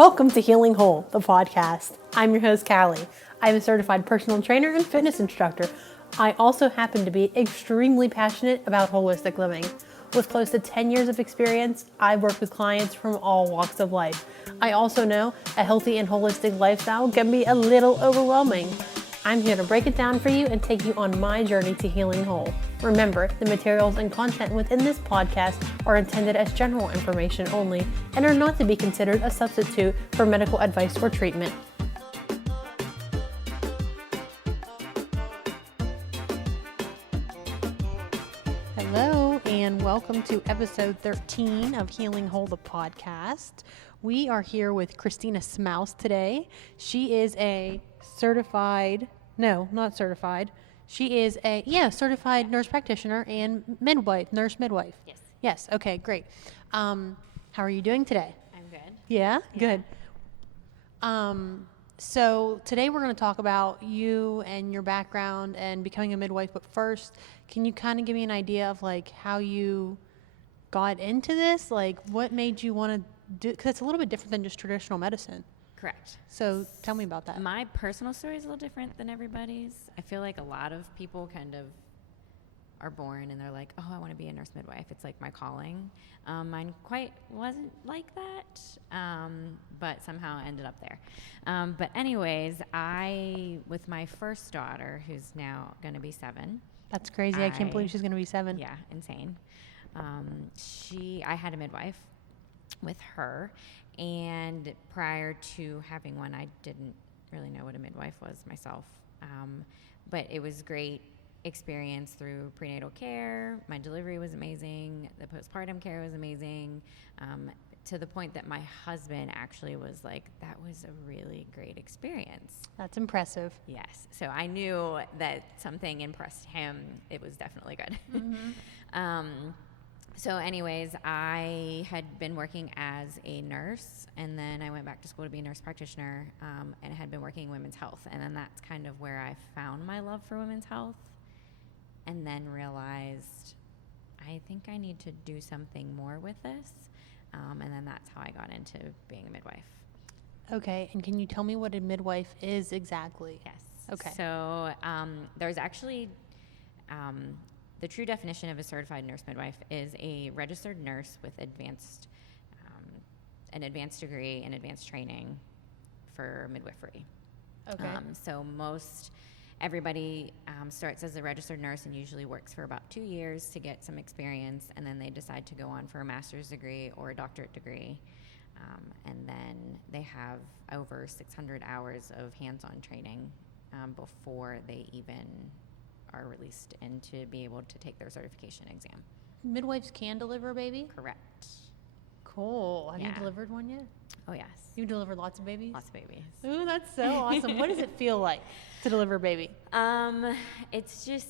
Welcome to Healing Whole, the podcast. I'm your host, Callie. I'm a certified personal trainer and fitness instructor. I also happen to be extremely passionate about holistic living. With close to 10 years of experience, I've worked with clients from all walks of life. I also know a healthy and holistic lifestyle can be a little overwhelming. I'm here to break it down for you and take you on my journey to healing whole. Remember, the materials and content within this podcast are intended as general information only and are not to be considered a substitute for medical advice or treatment. Hello, and welcome to episode 13 of Healing Whole, the podcast. We are here with Kristina Smouse today. She is a certified certified nurse practitioner and nurse midwife. Yes. Okay, great. How are you doing today? I'm good. Yeah. Good. So today we're going to talk about you and your background and becoming a midwife. But first, can you kind of give me an idea of like how you got into this? Like what made you want to do, because it's a little bit different than just traditional medicine. Correct. So tell me about that. My personal story is a little different than everybody's. I feel like a lot of people kind of are born and they're like, oh, I want to be a nurse midwife. It's like my calling. Mine quite wasn't like that, but somehow ended up there. But anyways, with my first daughter, who's now going to be 7. That's crazy. I can't believe she's going to be 7. Yeah, insane. I had a midwife with her. And prior to having one, I didn't really know what a midwife was myself. But it was great experience through prenatal care. My delivery was amazing. The postpartum care was amazing. To the point that my husband actually was like, that was a really great experience. That's impressive. Yes. So I knew that something impressed him. It was definitely good. Mm-hmm. So anyways, I had been working as a nurse, and then I went back to school to be a nurse practitioner, and had been working in women's health. And then that's kind of where I found my love for women's health, and then realized I think I need to do something more with this. And then that's how I got into being a midwife. Okay, and can you tell me what a midwife is exactly? Yes. Okay. So there's actually... the true definition of a certified nurse midwife is a registered nurse with an advanced degree and advanced training for midwifery. Okay. So everybody starts as a registered nurse and usually works for about 2 years to get some experience, and then they decide to go on for a master's degree or a doctorate degree. And then they have over 600 hours of hands-on training before they even are released and to be able to take their certification exam. Midwives can deliver a baby? Correct. Cool. Have you Yeah. delivered one yet? Oh, yes. You delivered lots of babies? Lots of babies. Ooh, that's so awesome. What does it feel like to deliver a baby? It's just,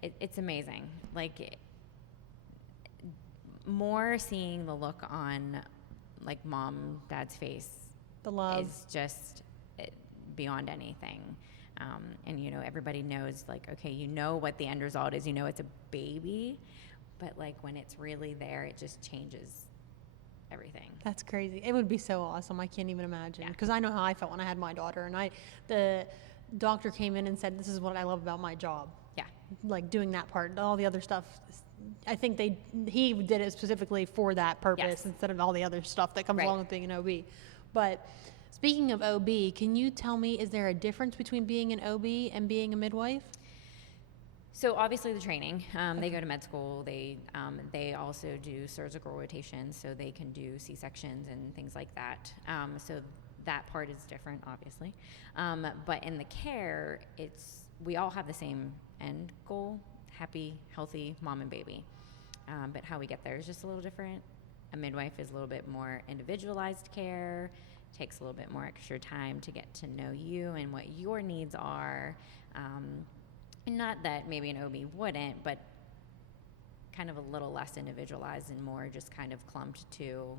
it's amazing. Like, more seeing the look on, like, mom, dad's face. The love. Is just beyond anything. And, everybody knows, like, okay, what the end result is. It's a baby. But, like, when it's really there, it just changes everything. That's crazy. It would be so awesome. I can't even imagine. Yeah. Because I know how I felt when I had my daughter. And the doctor came in and said, this is what I love about my job. Yeah. Like, doing that part. All the other stuff, I think he did it specifically for that purpose. Yes. Instead of all the other stuff that comes Right. along with being an OB. But speaking of OB, can you tell me, is there a difference between being an OB and being a midwife? So obviously the training, they go to med school. They also do surgical rotations, so they can do C-sections and things like that. So that part is different, obviously. But in the care, we all have the same end goal: happy, healthy mom and baby. But how we get there is just a little different. A midwife is a little bit more individualized care. Takes a little bit more extra time to get to know you and what your needs are. Not that maybe an OB wouldn't, but kind of a little less individualized and more just kind of clumped to,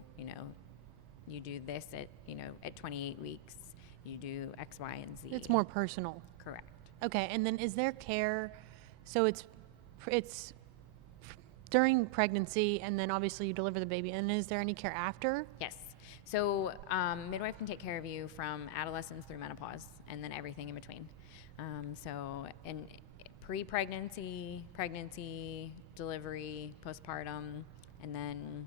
you do this at 28 weeks, you do X, Y, and Z. It's more personal. Correct. Okay, and then is there care, so it's during pregnancy, and then obviously you deliver the baby, and is there any care after? Yes. So midwife can take care of you from adolescence through menopause and then everything in between. So in pre-pregnancy, pregnancy, delivery, postpartum, and then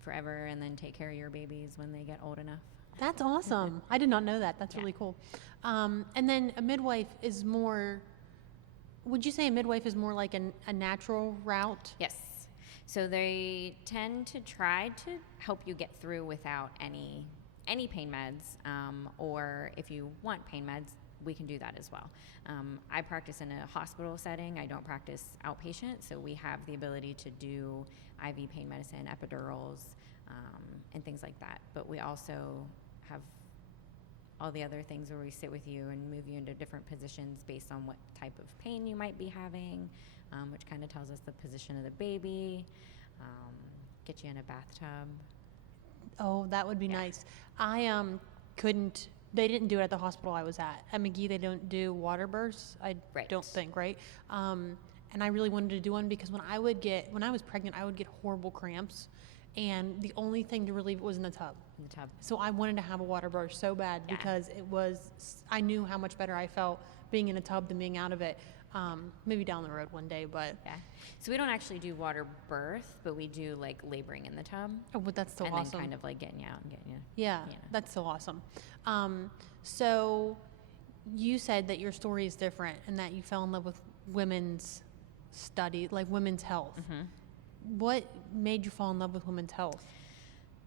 forever, and then take care of your babies when they get old enough. That's awesome. I did not know that. That's Yeah. really cool. And then a midwife is more, would you say a midwife is more like a natural route? Yes. So they tend to try to help you get through without any pain meds, or if you want pain meds, we can do that as well. I practice in a hospital setting. I don't practice outpatient, so we have the ability to do IV pain medicine, epidurals, and things like that. But we also have all the other things where we sit with you and move you into different positions based on what type of pain you might be having, which kind of tells us the position of the baby, get you in a bathtub. Oh, that would be nice. I couldn't, they didn't do it at the hospital I was at. At McGee, they don't do water births, I Right. don't think, right? And I really wanted to do one because when I was pregnant, I would get horrible cramps. And the only thing to relieve it was in the tub. In the tub. So I wanted to have a water birth so bad Yeah. because I knew how much better I felt being in a tub than being out of it. Maybe down the road one day, but Yeah. So we don't actually do water birth, but we do like laboring in the tub. oh, but that's so and awesome. then kind of like getting you out and getting you. Yeah, you know. that's so awesome. So you said that your story is different and that you fell in love with women's study, like women's health. Mm-hmm. What made you fall in love with women's health?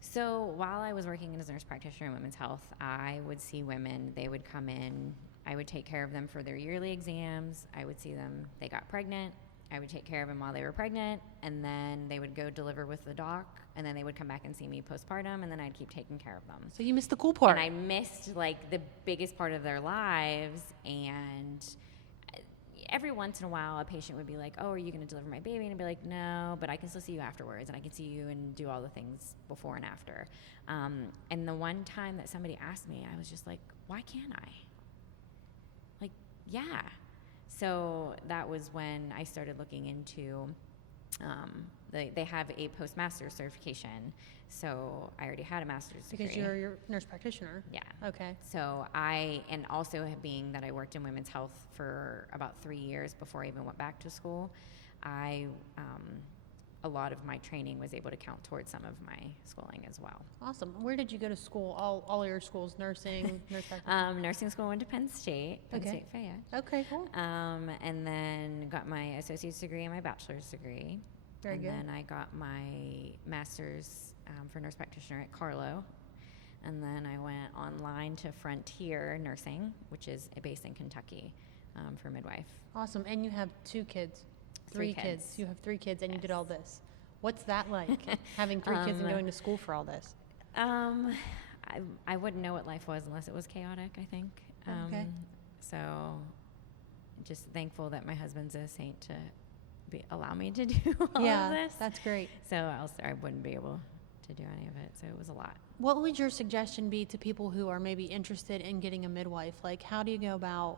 So while I was working as a nurse practitioner in women's health, I would see women. They would come in. I would take care of them for their yearly exams. I would see them. They got pregnant. I would take care of them while they were pregnant, and then they would go deliver with the doc, and then they would come back and see me postpartum, and then I'd keep taking care of them. So you missed the cool part. And I missed like the biggest part of their lives. And every once in a while, a patient would be like, "Oh, are you going to deliver my baby?" And I'd be like, "No, but I can still see you afterwards, and I can see you and do all the things before and after." And the one time that somebody asked me, I was just like, "Why can't I?" Like, yeah. So that was when I started looking into. They have a postmaster certification, so I already had a master's degree. Because you're your nurse practitioner. Yeah. Okay. So and also being that I worked in women's health for about 3 years before I even went back to school, a lot of my training was able to count towards some of my schooling as well. Awesome. Where did you go to school? All your schools, nursing, nurse practitioner? Nursing school went to Penn State Fayette. Okay, cool. And then got my associate's degree and my bachelor's degree. Very good. And then I got my master's for nurse practitioner at Carlo. And then I went online to Frontier Nursing, which is based in Kentucky, for midwife. Awesome. And you have 2 kids. 3 kids. You have 3 kids and you did all this. What's that like, having 3 kids and going to school for all this? I wouldn't know what life was unless it was chaotic, I think. Okay. So just thankful that my husband's a saint to allow me to do all of this. Yeah, that's great. So else I wouldn't be able to do any of it. So it was a lot. What would your suggestion be to people who are maybe interested in getting a midwife? Like, how do you go about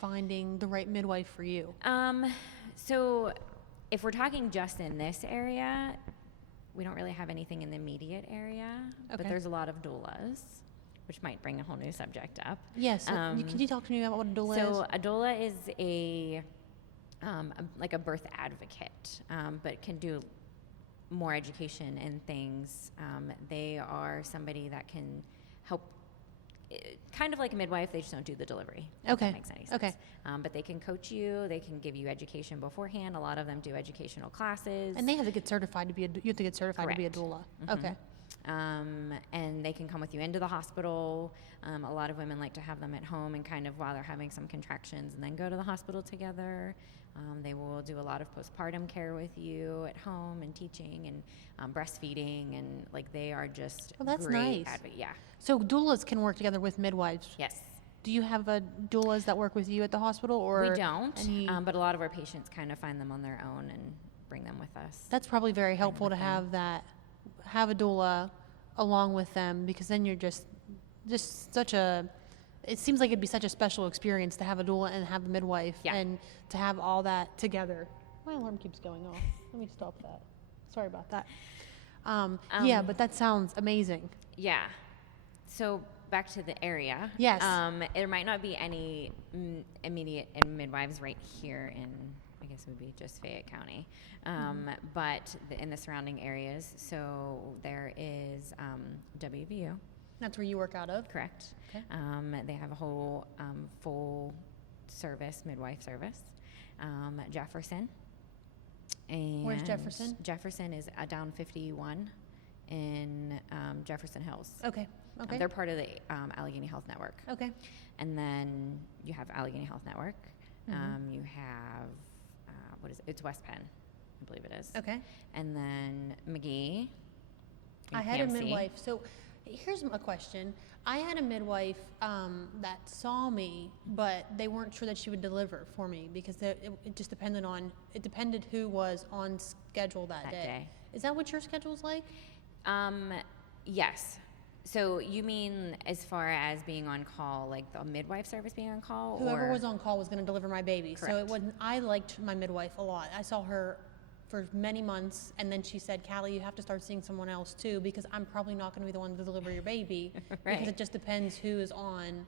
finding the right midwife for you? So if we're talking just in this area, we don't really have anything in the immediate area, but Okay. there's a lot of doulas, which might bring a whole new subject up. Yes. Can you talk to me about what a doula is? So a doula is like a birth advocate, but can do more education and things. They are somebody that can help, kind of like a midwife, they just don't do the delivery. If Okay. that makes any sense. Okay. But they can coach you, they can give you education beforehand. A lot of them do educational classes. And they have to get certified to be you have to get certified to be a Correct. doula. Mhm. Okay. And they can come with you into the hospital. A lot of women like to have them at home and kind of while they're having some contractions and then go to the hospital together. They will do a lot of postpartum care with you at home and teaching and breastfeeding, and like they are just Oh, that's great nice. Yeah. So doulas can work together with midwives. Yes. Do you have doulas that work with you at the hospital, or We don't, any- but a lot of our patients kind of find them on their own and bring them with us. That's probably very helpful to with them. have a doula along with them, because then you're just such a. It seems like it'd be such a special experience to have a doula and have a midwife, Yeah. and to have all that together. My alarm keeps going off. Let me stop that. Sorry about that. Yeah, but that sounds amazing. Yeah. So back to the area. Yes. There might not be any immediate midwives right here in, I guess it would be just Fayette County, but in the surrounding areas. So there is WVU. That's where you work out of? Correct. Okay. They have a whole full service, midwife service. Jefferson. And Where's Jefferson? Jefferson is down 51 in Jefferson Hills. Okay. Okay. They're part of the Allegheny Health Network. Okay. And then you have Allegheny Health Network. You have, it's West Penn, I believe it is. Okay. And then McGee. I had a PMC. midwife. So here's a question. I had a midwife that saw me, but they weren't sure that she would deliver for me because it just depended who was on schedule that day. Is that what your schedule's like? Yes. So you mean as far as being on call, like the midwife service being on call? Whoever was on call was going to deliver my baby. Correct. So it wasn't. I liked my midwife a lot. I saw her for many months, and then she said, "Callie, you have to start seeing someone else too, because I'm probably not going to be the one to deliver your baby, Right. because it just depends who is on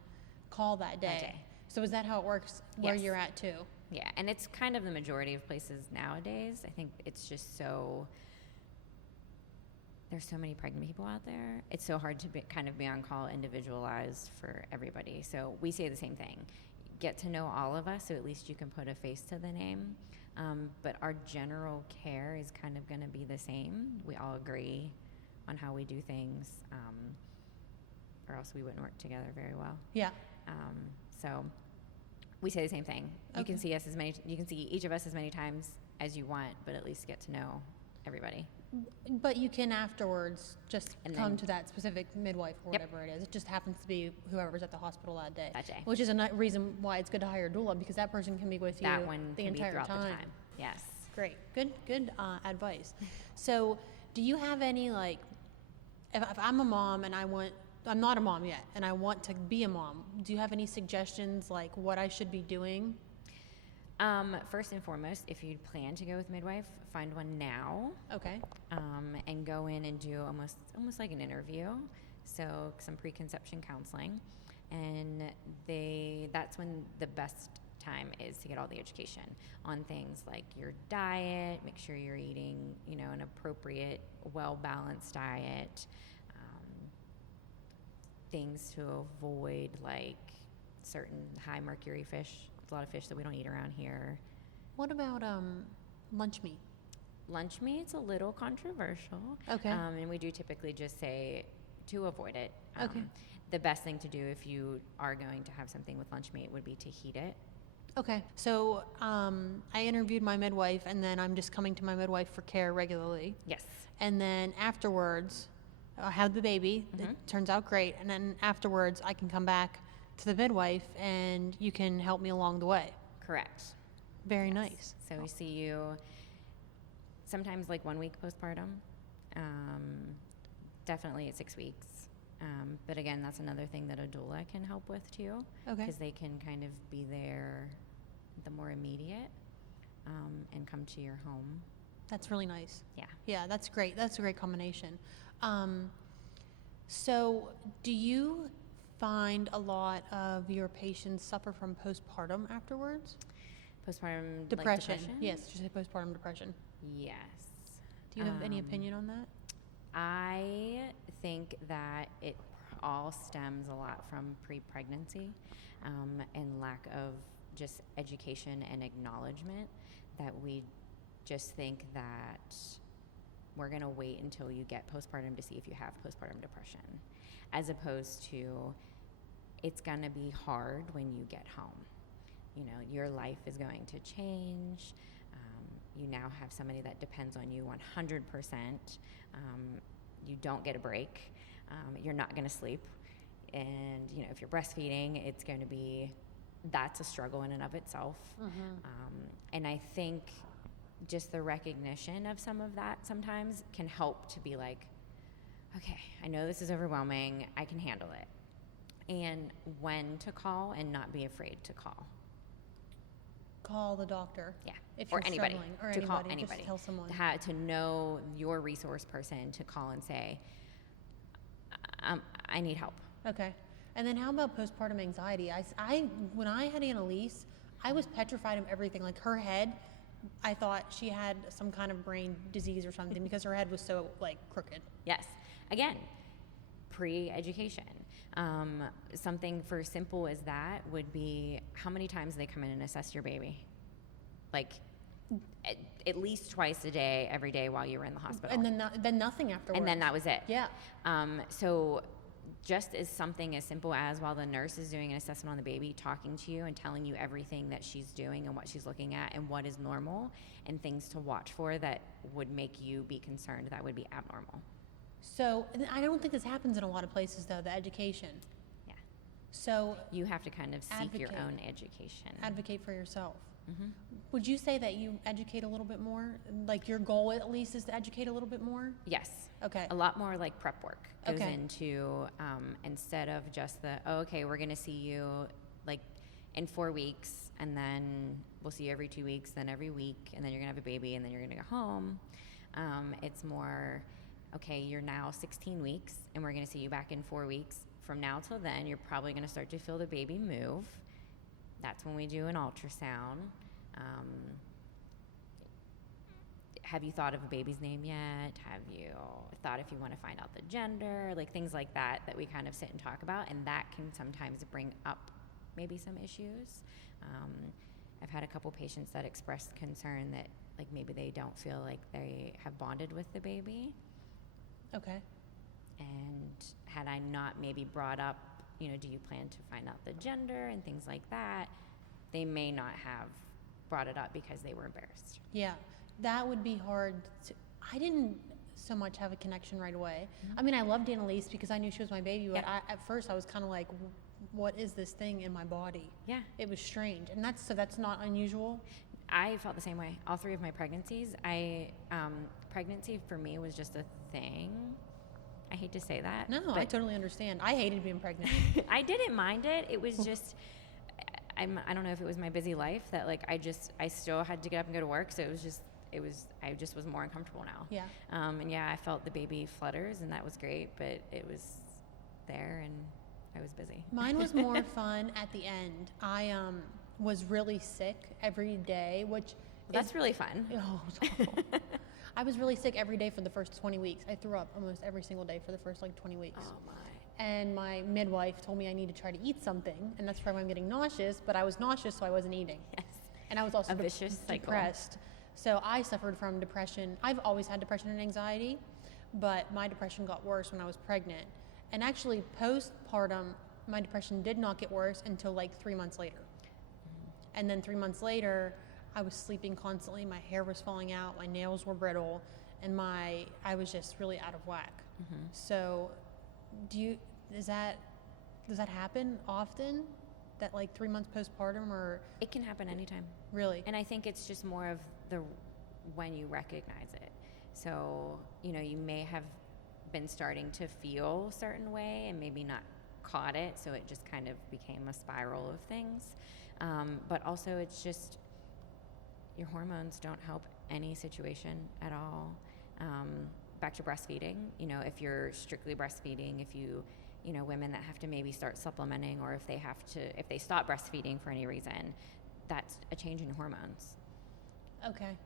call that day." So is that how it works where Yes. you're at too? Yeah, and it's kind of the majority of places nowadays. I think it's just there's so many pregnant people out there. It's so hard to kind of be on call individualized for everybody. So we say the same thing. Get to know all of us, so at least you can put a face to the name. But our general care is kind of going to be the same. We all agree on how we do things, or else we wouldn't work together very well. Yeah. So we say the same thing. You Okay. can see you can see each of us as many times as you want, but at least get to know everybody. But you can afterwards just And come then- to that specific midwife or Yep. whatever it is. It just happens to be whoever's at the hospital that day. That day. Which is a reason why it's good to hire a doula, because that person can be with That you one the can be entire throughout time. the time. Yes. Great. Good advice. So do you have any, like, if I'm a mom and I'm not a mom yet, and I want to be a mom, do you have any suggestions, like what I should be doing? First and foremost, if you plan to go with midwife, find one now, Okay. and go in and do almost like an interview. So some preconception counseling, and that's when the best time is to get all the education on things like your diet. Make sure you're eating, an appropriate, well-balanced diet. Things to avoid, like certain high mercury fish. There's a lot of fish that we don't eat around here. What about lunch meat? Lunch meat's a little controversial. Okay. And we do typically just say to avoid it. Okay. The best thing to do if you are going to have something with lunch meat would be to heat it. Okay. So I interviewed my midwife, and then I'm just coming to my midwife for care regularly. Yes. And then afterwards, I have the baby. It turns out great. And then afterwards, I can come back to the midwife, and you can help me along the way. Correct. Very Yes. nice. So we see you sometimes like 1 week postpartum. Definitely at 6 weeks. But again, that's another thing that a doula can help with too. Okay. Because they can kind of be there the more immediate, and come to your home. That's really nice. Yeah. Yeah, that's great. That's a great combination. So do you find a lot of your patients suffer from postpartum afterwards? Postpartum Depression. Like depression? Yes, just say postpartum depression. Yes. Do you have any opinion on that? I think that it all stems a lot from pre-pregnancy, and lack of just education and acknowledgement, that we just think that we're going to wait until you get postpartum to see if you have postpartum depression, as opposed to it's going to be hard when you get home. Your life is going to change. You now have somebody that depends on you 100%. You don't get a break. You're not going to sleep. And, if you're breastfeeding, it's going to be, that's a struggle in and of itself. And I think just the recognition of some of that sometimes can help to be like, okay, I know this is overwhelming. I can handle it. And when to call and not be afraid to call. Call the doctor. Yeah. If Or you're anybody. struggling, or To call anybody. anybody. Just tell someone. To know your resource person to call and say, I need help. Okay. And then how about postpartum anxiety? When I had Annalise, I was petrified of everything. Like her head, I thought she had some kind of brain disease or something because her head was so like crooked. Yes. Again, pre-education. Something for simple as that would be how many times they come in and assess your baby? Like at least twice a day, every day while you were in the hospital. And then nothing afterwards. And then that was it. Yeah. So just as something as simple as while the nurse is doing an assessment on the baby, talking to you and telling you everything that she's doing and what she's looking at and what is normal and things to watch for that would make you be concerned that would be abnormal. So I don't think this happens in a lot of places, though, the education. Yeah. So you have to kind of seek your own education. Advocate for yourself. Mm-hmm. Would you say that you educate a little bit more? Like your goal at least is to educate a little bit more? Yes. Okay. A lot more like prep work goes Okay. into, instead of just okay, we're going to see you like in 4 weeks and then we'll see you every 2 weeks, then every week, and then you're going to have a baby and then you're going to go home. It's more, okay, you're now 16 weeks and we're going to see you back in 4 weeks. From now till then, you're probably going to start to feel the baby move. That's when we do an ultrasound. Have you thought of a baby's name yet? Have you thought if you want to find out the gender? Like things like that we kind of sit and talk about, and that can sometimes bring up maybe some issues. I've had a couple patients that expressed concern that like maybe they don't feel like they have bonded with the baby. Okay. And had I not maybe brought up, do you plan to find out the gender and things like that, they may not have brought it up because they were embarrassed. Yeah, that would be hard. I didn't so much have a connection right away. Mm-hmm. I mean, I loved Annalise because I knew she was my baby, but Yeah. at first I was kind of like, what is this thing in my body? Yeah. It was strange, and that's not unusual. I felt the same way. All 3 of my pregnancies, pregnancy for me was just a thing. I hate to say that. No, I totally understand. I hated being pregnant. I didn't mind it. It was just, I don't know if it was my busy life that like I still had to get up and go to work. So I just was more uncomfortable now. Yeah. And yeah, I felt the baby flutters and that was great, but it was there and I was busy. Mine was more fun at the end. I was really sick every day, which That's really fun. Oh, it was awful. I was really sick every day for the first 20 weeks. I threw up almost every single day for the first 20 weeks. Oh my. And my midwife told me I need to try to eat something, and that's probably why I'm getting nauseous, but I was nauseous, so I wasn't eating. Yes. And I was also vicious cycle. depressed. So I suffered from depression. I've always had depression and anxiety, but my depression got worse when I was pregnant. And actually, postpartum, my depression did not get worse until like 3 months later. Mm-hmm. And then 3 months later, I was sleeping constantly. My hair was falling out. My nails were brittle, and I was just really out of whack. Mm-hmm. So, does that happen often? That like 3 months postpartum, or it can happen anytime. Really? And I think it's just more of when you recognize it. So, you may have been starting to feel a certain way and maybe not caught it, so it just kind of became a spiral of things. But also it's just your hormones don't help any situation at all. Back to breastfeeding, if you're strictly breastfeeding, if women that have to maybe start supplementing, or if they stop breastfeeding for any reason, that's a change in hormones. Okay.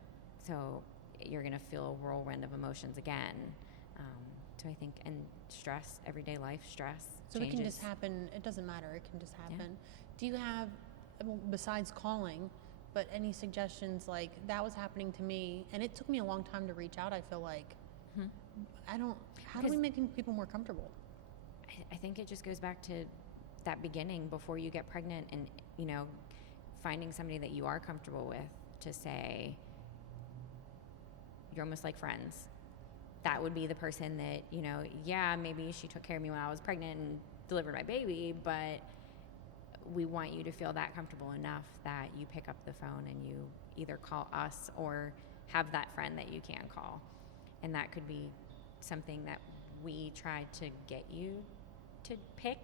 So you're going to feel a whirlwind of emotions again. So I think, and stress, everyday life stress So changes. it can just happen. It doesn't matter. It can just happen. Yeah. Do you have, besides calling, but any suggestions? Like that was happening to me, and it took me a long time to reach out. I feel like how do we make people more comfortable? I think it just goes back to that beginning before you get pregnant, and finding somebody that you are comfortable with to say you're almost like friends. That would be the person that maybe she took care of me when I was pregnant and delivered my baby, but we want you to feel that comfortable enough that you pick up the phone and you either call us or have that friend that you can call. And that could be something that we try to get you to pick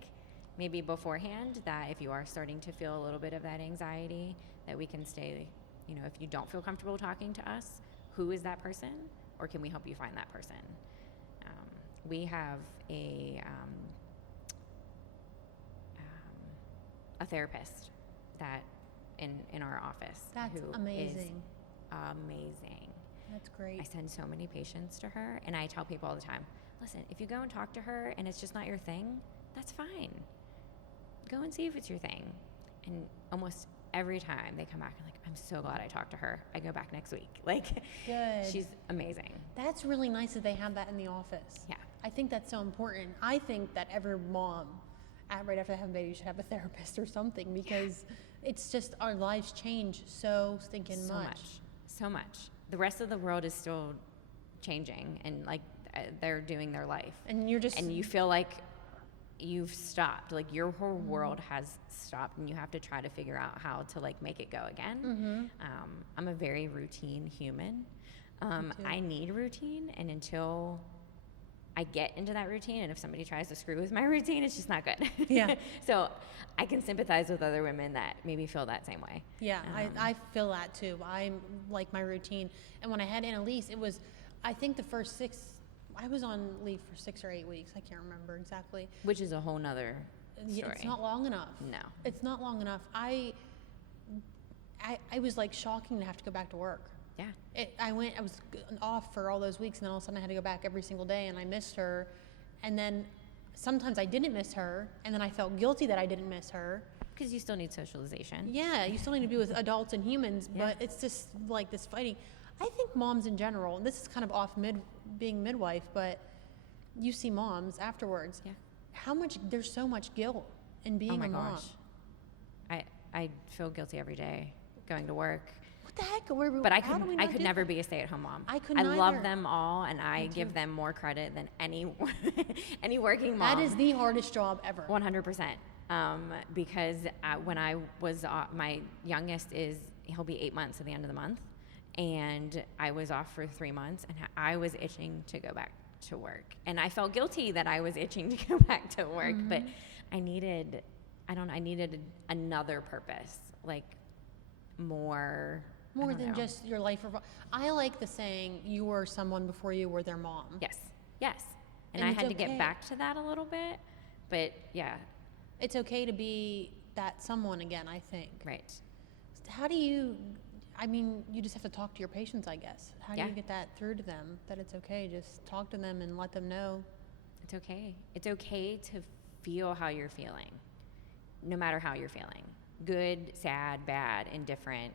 maybe beforehand, that if you are starting to feel a little bit of that anxiety, that we can stay, if you don't feel comfortable talking to us, who is that person? Or can we help you find that person? We have a a therapist that in our office. That's who amazing. Is amazing. That's great. I send so many patients to her, and I tell people all the time, listen, if you go and talk to her and it's just not your thing, that's fine. Go and see if it's your thing. And almost every time they come back and like, I'm so glad I talked to her. I go back next week. Like, Good. She's amazing. That's really nice that they have that in the office. Yeah. I think that's so important. I think that every mom, right after they have a baby, should have a therapist or something, because it's just our lives change so stinking much. So much. The rest of the world is still changing, and like they're doing their life. And you feel like you've stopped, like your whole world has stopped, and you have to try to figure out how to like make it go again. Mm-hmm. I'm a very routine human. I need routine, and until I get into that routine, and if somebody tries to screw with my routine, it's just not good. Yeah. So I can sympathize with other women that maybe feel that same way. Yeah, I feel that too. I like my routine. And when I had Annalise, it was, I think the first I was on leave for 6 or 8 weeks. I can't remember exactly. Which is a whole nother story. It's not long enough. No. It's not long enough. I was like shocking to have to go back to work. Yeah. I was off for all those weeks, and then all of a sudden I had to go back every single day, and I missed her. And then sometimes I didn't miss her, and then I felt guilty that I didn't miss her. Because you still need socialization. Yeah, you still need to be with adults and humans, but it's just like this fighting. I think moms in general, and this is kind of off being midwife, but you see moms afterwards. Yeah. There's so much guilt in being a mom. Oh my gosh. I feel guilty every day going to work. What the heck? I could never be a stay-at-home mom. I couldn't either. love them all, and I give them more credit than any working mom. That is the hardest job ever. 100%. Because when I was my youngest he'll be 8 months at the end of the month, and I was off for 3 months, and I was itching to go back to work, and I felt guilty that I was itching to go back to work, but I needed another purpose, like more than just your life. I like the saying, you were someone before you were their mom. Yes. And I had to get back to that a little bit, but yeah. It's okay to be that someone again, I think. Right. How do you just have to talk to your patients, I guess. How do you get that through to them, that it's okay? Just talk to them and let them know. It's okay. It's okay to feel how you're feeling, no matter how you're feeling. Good, sad, bad, indifferent,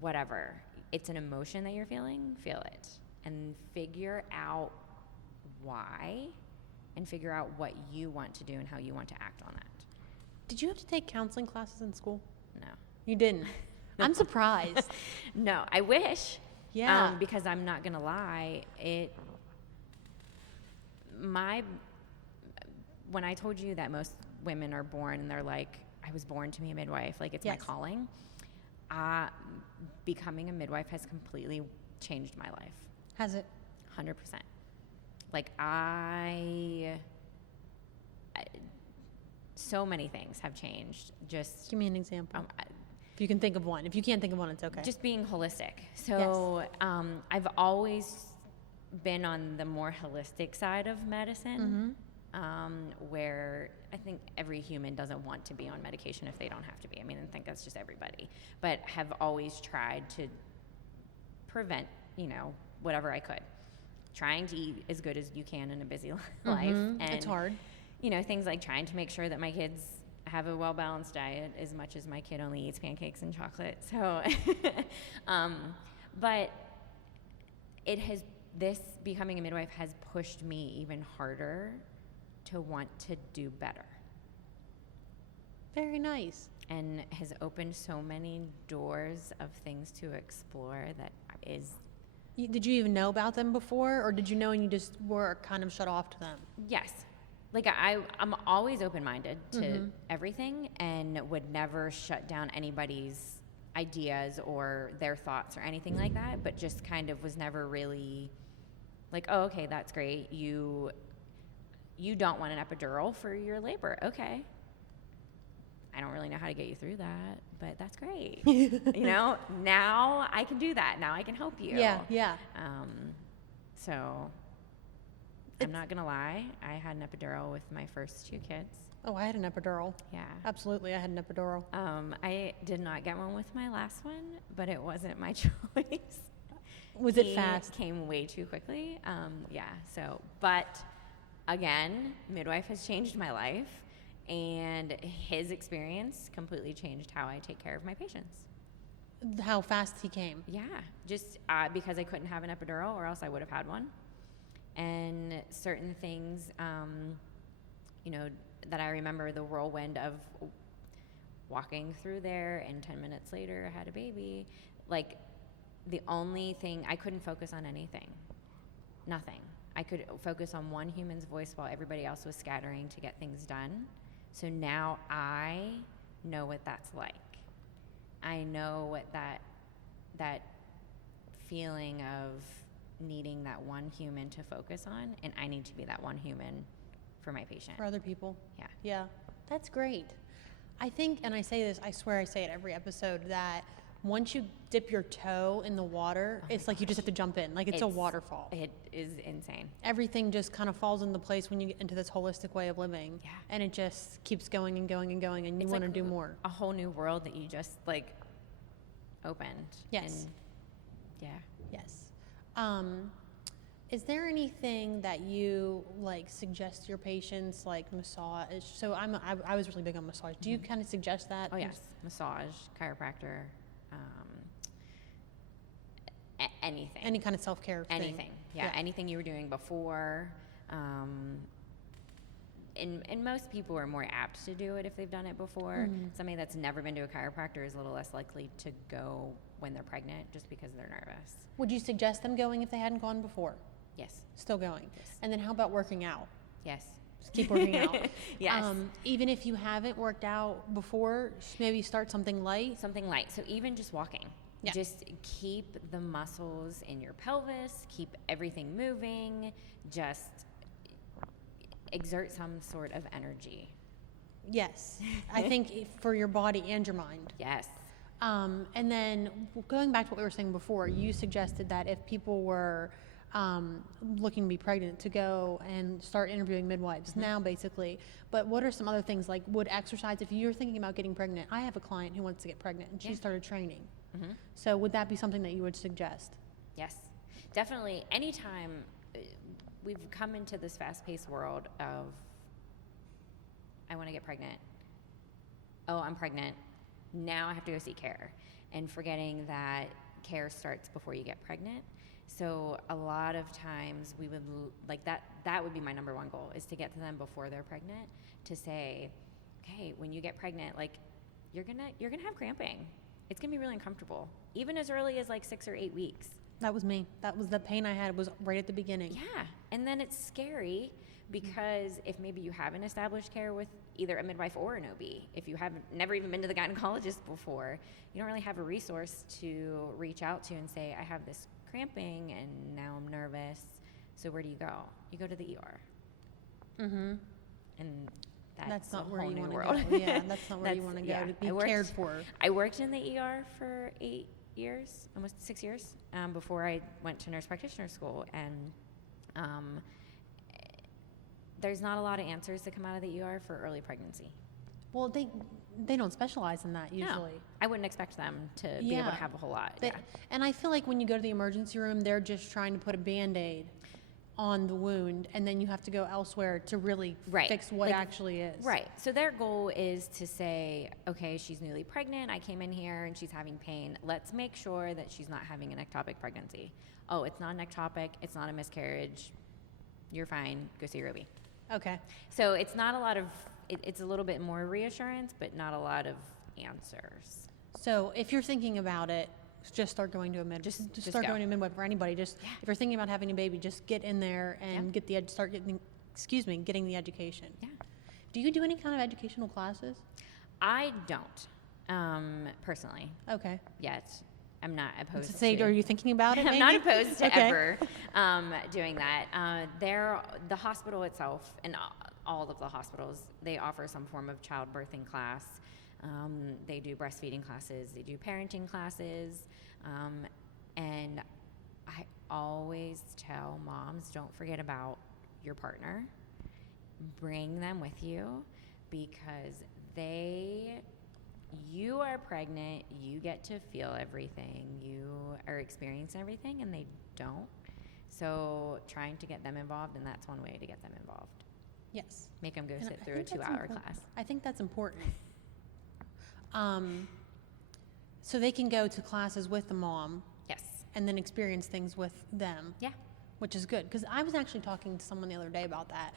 whatever. It's an emotion that you're feeling, feel it. And figure out why, and figure out what you want to do and how you want to act on that. Did you have to take counseling classes in school? No. You didn't? I'm surprised. No, I wish. Yeah. Because I'm not going to lie, when I told you that most women are born and they're like, I was born to be a midwife, like it's my calling, becoming a midwife has completely changed my life. Has it? 100%. Like so many things have changed. Just give me an example. If you can think of one. If you can't think of one, it's okay. Just being holistic. So I've always been on the more holistic side of medicine, where I think every human doesn't want to be on medication if they don't have to be. I mean, I think that's just everybody. But have always tried to prevent, whatever I could. Trying to eat as good as you can in a busy life. And it's hard. Things like trying to make sure that my kids have a well-balanced diet, as much as my kid only eats pancakes and chocolate. So, but this becoming a midwife has pushed me even harder to want to do better. Very nice. And has opened so many doors of things to explore that is... Did you even know about them before, or did you know and you just were kind of shut off to them? Yes. Like I'm always open-minded to everything, and would never shut down anybody's ideas or their thoughts or anything like that, but just kind of was never really like, oh, okay, that's great. You don't want an epidural for your labor. Okay. I don't really know how to get you through that, but that's great. Now I can do that. Now I can help you. Yeah. So I'm not going to lie. I had an epidural with my first 2 kids. Oh, I had an epidural. Yeah. Absolutely, I had an epidural. I did not get one with my last one, but it wasn't my choice. Was it fast? Came way too quickly. Yeah. So, but again, midwife has changed my life, and his experience completely changed how I take care of my patients. How fast he came. Yeah. Just because I couldn't have an epidural, or else I would have had one. And certain things, that I remember, the whirlwind of walking through there, and 10 minutes later I had a baby. Like, the only thing, I couldn't focus on anything. Nothing. I could focus on one human's voice while everybody else was scattering to get things done. So now I know what that's like. I know what that feeling of needing that one human to focus on, and I need to be that one human for my patient. For other people. Yeah. Yeah. That's great. I think, and I say this, I swear I say it every episode, that once you dip your toe in the water, it's like you just have to jump in. Like it's a waterfall. It is insane. Everything just kind of falls into place when you get into this holistic way of living. Yeah. And it just keeps going and going and going, and you want to do more. A whole new world that you just opened. Yes. And, yeah. Yes. Is there anything that you suggest to your patients, like massage? So I was really big on massage. Do you kind of suggest that? Oh yes, massage, chiropractor, anything. Any kind of self-care thing. Anything. Yeah, anything you were doing before. And most people are more apt to do it if they've done it before. Mm-hmm. Somebody that's never been to a chiropractor is a little less likely to go when they're pregnant, just because they're nervous. Would you suggest them going if they hadn't gone before? Yes. Still going? Yes. And then how about working out? Yes. Just keep working out. Yes. Even if you haven't worked out before, maybe start something light. Something light. So even just walking. Yeah. Just keep the muscles in your pelvis, keep everything moving, just exert some sort of energy. Yes. I think for your body and your mind. Yes. And then going back to what we were saying before, you suggested that if people were looking to be pregnant, to go and start interviewing midwives now, basically. But what are some other things, like would exercise, if you're thinking about getting pregnant? I have a client who wants to get pregnant, and she started training. Mm-hmm. So would that be something that you would suggest? Yes, definitely. Anytime we've come into this fast-paced world of, I want to get pregnant. Oh, I'm pregnant. Now I have to go seek care. And forgetting that care starts before you get pregnant. So a lot of times we would that would be my number one goal, is to get to them before they're pregnant, to say, okay, when you get pregnant, you're gonna have cramping. It's gonna be really uncomfortable, even as early as 6 or 8 weeks. That was me. That was the pain I had, was right at the beginning. Yeah, and then it's scary because if maybe you haven't established care with either a midwife or an OB, if you haven't never even been to the gynecologist before, you don't really have a resource to reach out to and say, I have this cramping and now I'm nervous. So where do you go? You go to the ER. Mm-hmm. And that's not a where whole you new want to world. go. Yeah, that's not where you want to go to be cared for. I worked in the ER for 8 years, almost 6 years, before I went to nurse practitioner school. And there's not a lot of answers that come out of the ER for early pregnancy. Well, they don't specialize in that usually. No, I wouldn't expect them to be able to have a whole lot. And I feel like when you go to the emergency room, they're just trying to put a Band-Aid on the wound, and then you have to go elsewhere to really fix what actually is. Right. So their goal is to say, okay, she's newly pregnant. I came in here and she's having pain. Let's make sure that she's not having an ectopic pregnancy. Oh, it's not an ectopic. It's not a miscarriage. You're fine. Go see your OB. Okay. So it's not a lot of, it's a little bit more reassurance, but not a lot of answers. So if you're thinking about it, just start going to a midwife. Just start going to a midwife for anybody. If you're thinking about having a baby, just get in there and getting the education. Yeah. Do you do any kind of educational classes? I don't, personally. Okay. Yet. I'm not opposed to say, are you thinking about it? I'm not opposed to ever doing that. The hospital itself, and all of the hospitals, they offer some form of childbirthing class. They do breastfeeding classes. They do parenting classes. And I always tell moms, don't forget about your partner. Bring them with you, because you are pregnant, you get to feel everything, you are experiencing everything, and they don't. So trying to get them involved, and that's one way to get them involved. Yes. Make them go And sit I through a think that's 2-hour important. class. I think that's important. So they can go to classes with the mom. Yes. And then experience things with them. Yeah. Which is good. Because I was actually talking to someone the other day about that.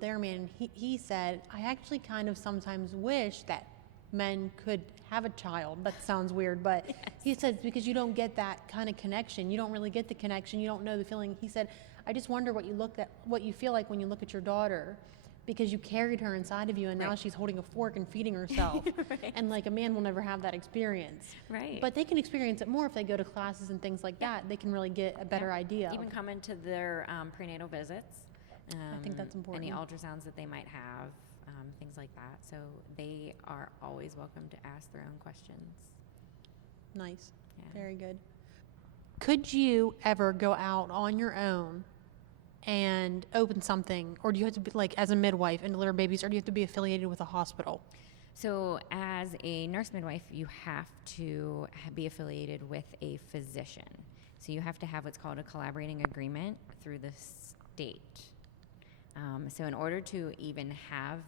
Their man, he said, I actually kind of sometimes wish that men could have a child. That sounds weird, but yes. He said, because you don't get that kind of connection. You don't really get the connection. You don't know the feeling. He said, I just wonder what you feel like when you look at your daughter, because you carried her inside of you, and now she's holding a fork and feeding herself. Right. And like a man will never have that experience. Right. But they can experience it more if they go to classes and things like that. They can really get a better idea. Even come into their prenatal visits. I think that's important. Any ultrasounds that they might have, things like that. So they are always welcome to ask their own questions. Nice. Yeah. Very good. Could you ever go out on your own and open something, or do you have to be like as a midwife and deliver babies, or do you have to be affiliated with a hospital? So as a nurse midwife, you have to be affiliated with a physician. So you have to have what's called a collaborating agreement through the state. So in order to even have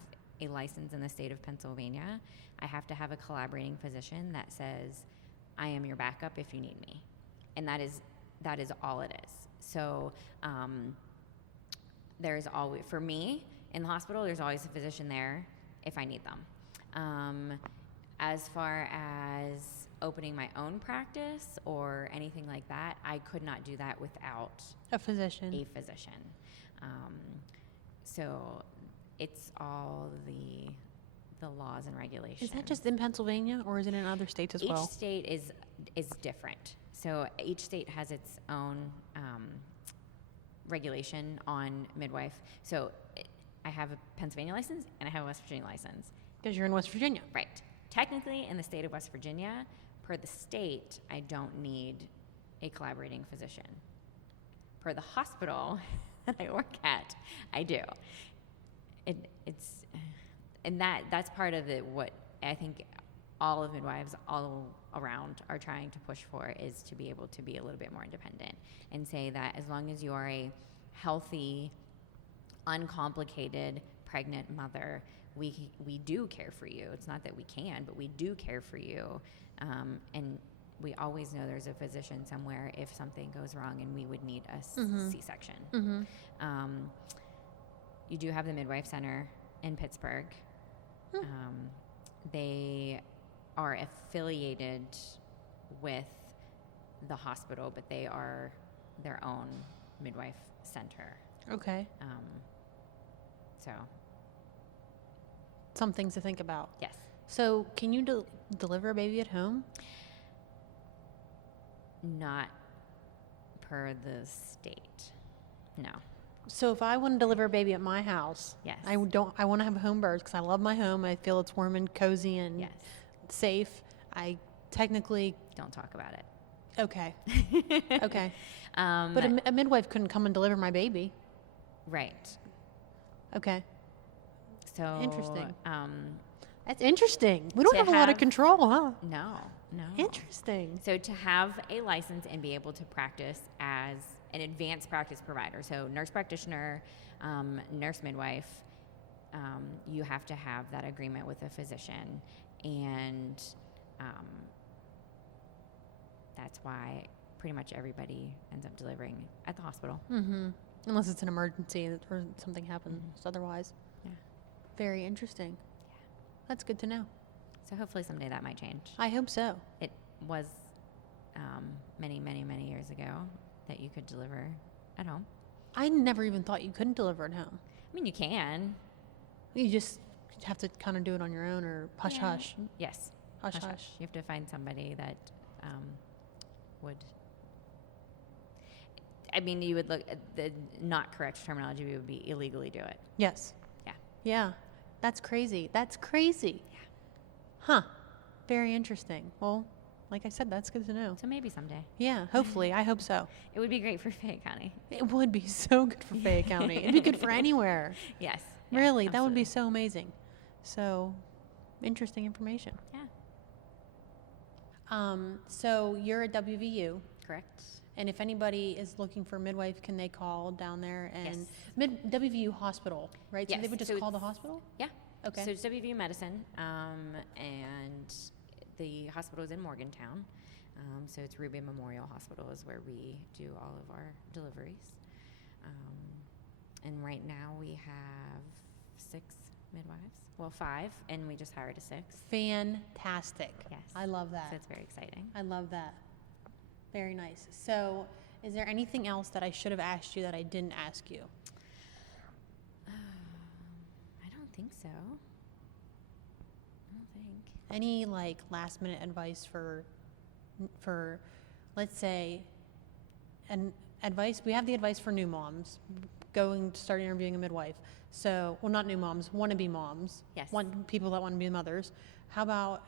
a license in the state of Pennsylvania, I have to have a collaborating physician that says, I am your backup if you need me. And that is all it is. So there's always, for me, in the hospital, there's always a physician there if I need them. As far as opening my own practice or anything like that, I could not do that without a physician. So it's all the laws and regulations. Is that just in Pennsylvania, or is it in other states as well? Each state is different. So each state has its own regulation on midwife. So I have a Pennsylvania license and I have a West Virginia license. Because you're in West Virginia. Right. Technically, in the state of West Virginia, per the state, I don't need a collaborating physician. Per the hospital that I work at, I do. That's part of what I think all of midwives all around are trying to push for, is to be able to be a little bit more independent and say that as long as you are a healthy, uncomplicated, pregnant mother, we do care for you. It's not that we can, but we do care for you. And we always know there's a physician somewhere if something goes wrong and we would need a C-section. Mm-hmm. You do have the Midwife Center in Pittsburgh. They are affiliated with the hospital, but they are their own midwife center. Okay. So. Some things to think about. Yes. So can you deliver a baby at home? Not per the state. No. So if I want to deliver a baby at my house, yes. I want to have a home birth because I love my home. I feel it's warm and cozy and safe. I technically don't talk about it. Okay. Okay. But a midwife couldn't come and deliver my baby. Right. Okay. So interesting. That's interesting. We don't have a lot of control, huh? No. Interesting. So to have a license and be able to practice as an advanced practice provider, so nurse practitioner, nurse midwife, you have to have that agreement with a physician, and that's why pretty much everybody ends up delivering at the hospital. Mm-hmm. Unless it's an emergency or something happens otherwise. Yeah. Very interesting. Yeah. That's good to know. So hopefully someday that might change. I hope so. It was many, many, many years ago that you could deliver at home. I never even thought you couldn't deliver at home. I mean, you can. You just have to kind of do it on your own, or hush hush. Yes. Hush hush. You have to find somebody that would. I mean, you would look at the not correct terminology would be illegally do it. Yes. Yeah. Yeah. That's crazy. Yeah. Huh. Very interesting. Well, like I said, that's good to know. So maybe someday. Yeah, hopefully. I hope so. It would be great for Fayette County. It would be so good for Fayette County. It'd be good for anywhere. Yes. Yeah, Really, that would be absolutely. so amazing. So, interesting information. Yeah. So you're at WVU, Correct. and if anybody is looking for midwife, can they call down there? And Yes. WVU Hospital, right? So Yes, they would just so call the it's- hospital? Yeah. Okay. So it's WVU Medicine, and the hospital is in Morgantown. So it's Ruby Memorial Hospital is where we do all of our deliveries. And right now we have 6 midwives. Well, 5, and we just hired a 6th. Fantastic. Yes. I love that. So it's very exciting. I love that. Very nice. So, is there anything else that I should have asked you that I didn't ask you? I don't think so. I don't think. Any like last minute advice for let's say an advice we have the advice for new moms going to start interviewing a midwife. So, well, not new moms, wannabe moms. Yes. People that want to be mothers. How about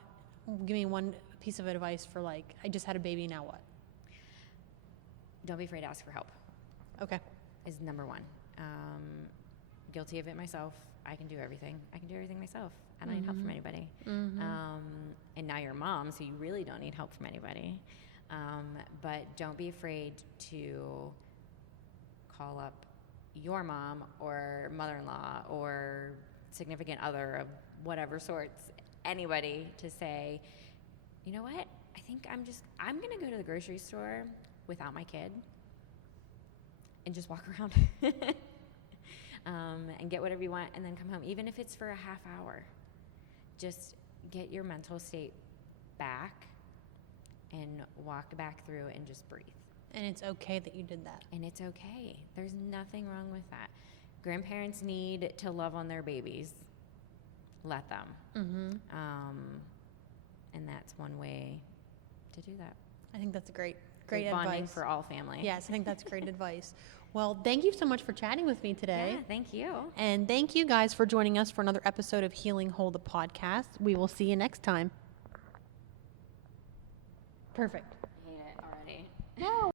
give me one piece of advice for like I just had a baby, now what? Don't be afraid to ask for help. Okay. Is number 1. Guilty of it myself. I can do everything. I can do everything myself. I don't need help from anybody. And now you're a mom, so you really don't need help from anybody. But don't be afraid to call up your mom or mother-in-law or significant other of whatever sorts, anybody, to say, you know what? I think I'm going to go to the grocery store without my kid and just walk around and get whatever you want and then come home, even if it's for a half hour. Just get your mental state back and walk back through and just breathe. And it's okay that you did that. And it's okay. There's nothing wrong with that. Grandparents need to love on their babies. Let them. And that's one way to do that. I think that's great Good bonding advice. for all family. Yes, I think that's great advice. Well, thank you so much for chatting with me today. Yeah, thank you. And thank you guys for joining us for another episode of Healing Whole, the podcast. We will see you next time. Perfect. I hate it already. No.